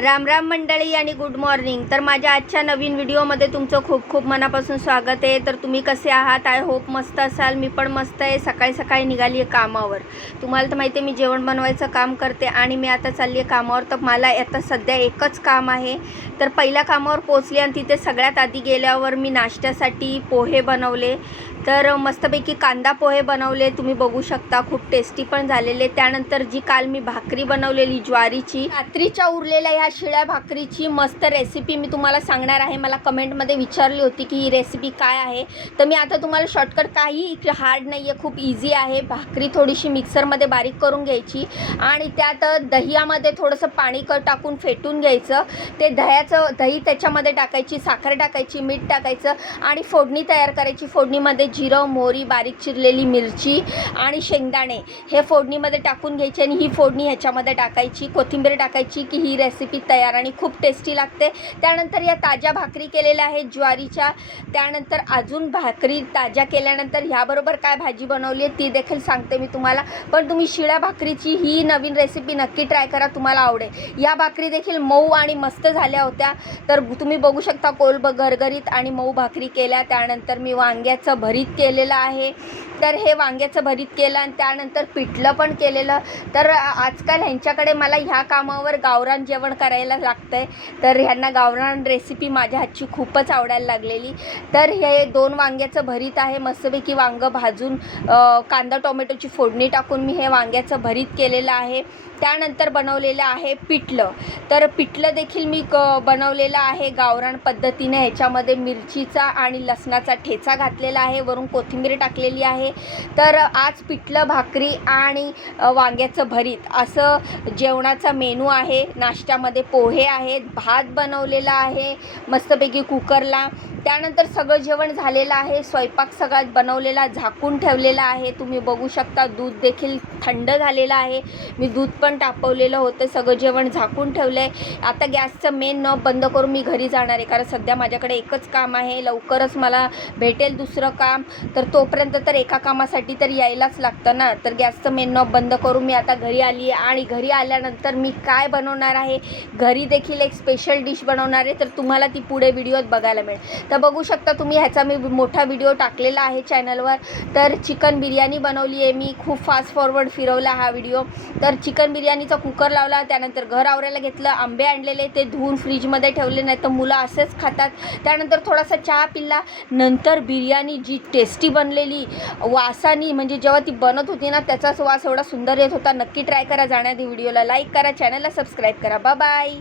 राम राम मंडळी आणि good morning. तर माझ्या आजच्या नवीन व्हिडिओमध्ये तुमचं खूप खूप मनापासून स्वागत आहे। तर तुम्ही कसे आहात? आय होप मस्त असाल। मी पण मस्त आहे। सकाळी सकाळी निघाली आहे कामावर। तुम्हाला तर माहिती आहे मी जेवण बनवायचं काम करते आणि मी आता चालली आहे कामावर। तर मला आता सध्या एकच काम आहे। तर पहिल्या कामावर पोहोचले आणि तिथे सगळ्यात आधी गेल्यावर मी नाश्त्यासाठी पोहे बनवले। तर मस्तपैकी कांदा पोहे बनवले, तुम्ही बघू शकता खूप टेस्टी पण झालेले। त्यानंतर जी काल मी भाकरी बनवलेली ज्वारीची, रात्रीच्या उरलेल्या ह्या शिळ्या भाकरीची मस्त रेसिपी मी तुम्हाला सांगणार आहे। मला कमेंटमध्ये विचारली होती की ही रेसिपी काय आहे, तर मी आता तुम्हाला शॉर्टकट, काही हार्ड नाही आहे, खूप इझी आहे। भाकरी थोडीशी मिक्सरमध्ये बारीक करून घ्यायची आणि त्यात दह्यामध्ये थोडंसं पाणी टाकून फेटून घ्यायचं। ते दही त्याच्यामध्ये टाकायची, साखर टाकायची, मीठ टाकायचं आणि फोडणी तयार करायची। फोडणीमध्ये जिरं, मोहरी, बारीक चिरलेली मिरची आणि शेंगदाणे हे फोडणीमध्ये टाकून घ्यायचे आणि ही फोडणी ह्याच्यामध्ये टाकायची, कोथिंबीर टाकायची की ही रेसिपी तयार आणि खूप टेस्टी लागते। त्यानंतर या ताज्या भाकरी केलेल्या आहेत ज्वारीच्या। त्यानंतर अजून भाकरी ताज्या केल्यानंतर ह्याबरोबर काय भाजी बनवली आहे ती देखील सांगते मी तुम्हाला। पण तुम्ही शिळ्या भाकरीची ही नवीन रेसिपी नक्की ट्राय करा, तुम्हाला आवडेल। या भाकरी देखील मऊ आणि मस्त झाल्या होत्या। तर तुम्ही बघू शकता गरगरीत आणि मऊ भाकरी केल्या। त्यानंतर मी वांग्याचं भरीत केलेलं आहे। तर हे वांग्याचं भरीत केलं आणि त्यानंतर पिठलं पण केलेलं। तर आजकाल ह्यांच्याकडे मला ह्या कामावर गावरान जेवण करायला लागतं आहे। तर ह्यांना गावरान रेसिपी माझ्या हातची खूपच आवडायला लागलेली। तर हे 2 वांग्याचं भरीत आहे। मस्तपैकी वांगं भाजून कांदा टोमॅटोची फोडणी टाकून मी हे वांग्याचं भरीत केलेलं आहे। त्यानंतर बनवलेलं आहे पिठलं। तर पिठलं देखील मी बनवलेलं आहे गावरान पद्धतीने। ह्याच्यामध्ये मिरचीचा आणि लसणाचा ठेचा घातलेला आहे, वरून कोथिंबीर टाकलेली आहे। तर आज पिठलं, भाकरी आणि वांग्याचं भरीत असं जेवणाचा मेनू आहे। नाश्त्यामध्ये पोहे आहेत, भात बनवलेला आहे मस्तपैकी कुकरला। त्यानंतर सगळं जेवण झालेलं आहे। स्वयंपाक सगळ्यात बनवलेला झाकून ठेवलेला आहे, तुम्ही बघू शकता। दूध देखील थंड झालेलं आहे, मी दूध पण तापवलेलं होतं। सगळं जेवण झाकून ठेवलं आहे। आता गॅसचं मेन नॉब बंद करून मी घरी जाणार आहे, कारण सध्या माझ्याकडे एकच काम आहे। लवकरच मला भेटेल दुसरं काम, तर तोपर्यंत तर एका कामासाठी तर यायलाच लागतं ना। तर गॅसचं मेन नॉब बंद करून मी आता घरी आली आहे आणि घरी आल्यानंतर मी काय बनवणार आहे, घरी देखील एक स्पेशल डिश बनवणार आहे। तर तुम्हाला ती पुढे व्हिडिओत बघायला मिळेल। तर बघू शकता तुम्ही, ह्याचा मी मोठा व्हिडिओ टाकलेला आहे चॅनलवर। तर चिकन बिर्याणी बनवली आहे मी, खूप फास्ट फॉरवर्ड फिरवला हा व्हिडिओ। तर चिकन बिर्याणीचा कुकर लावला, त्यानंतर घर आवरायला घेतलं, आंबे आणलेले ते धुवून फ्रीजमध्ये ठेवले, नाही तर मुलं असेच खातात। त्यानंतर थोडासा चहा पिला, नंतर बिर्याणी जी टेस्टी बनलेली वासानी, म्हणजे जेव्हा ती बनत होती ना त्याचाच वास एवढा सुंदर येत होता। नक्की ट्राय करा। जाण्याआधी व्हिडिओला लाईक करा, चॅनलला सबस्क्राईब करा। Bye bye.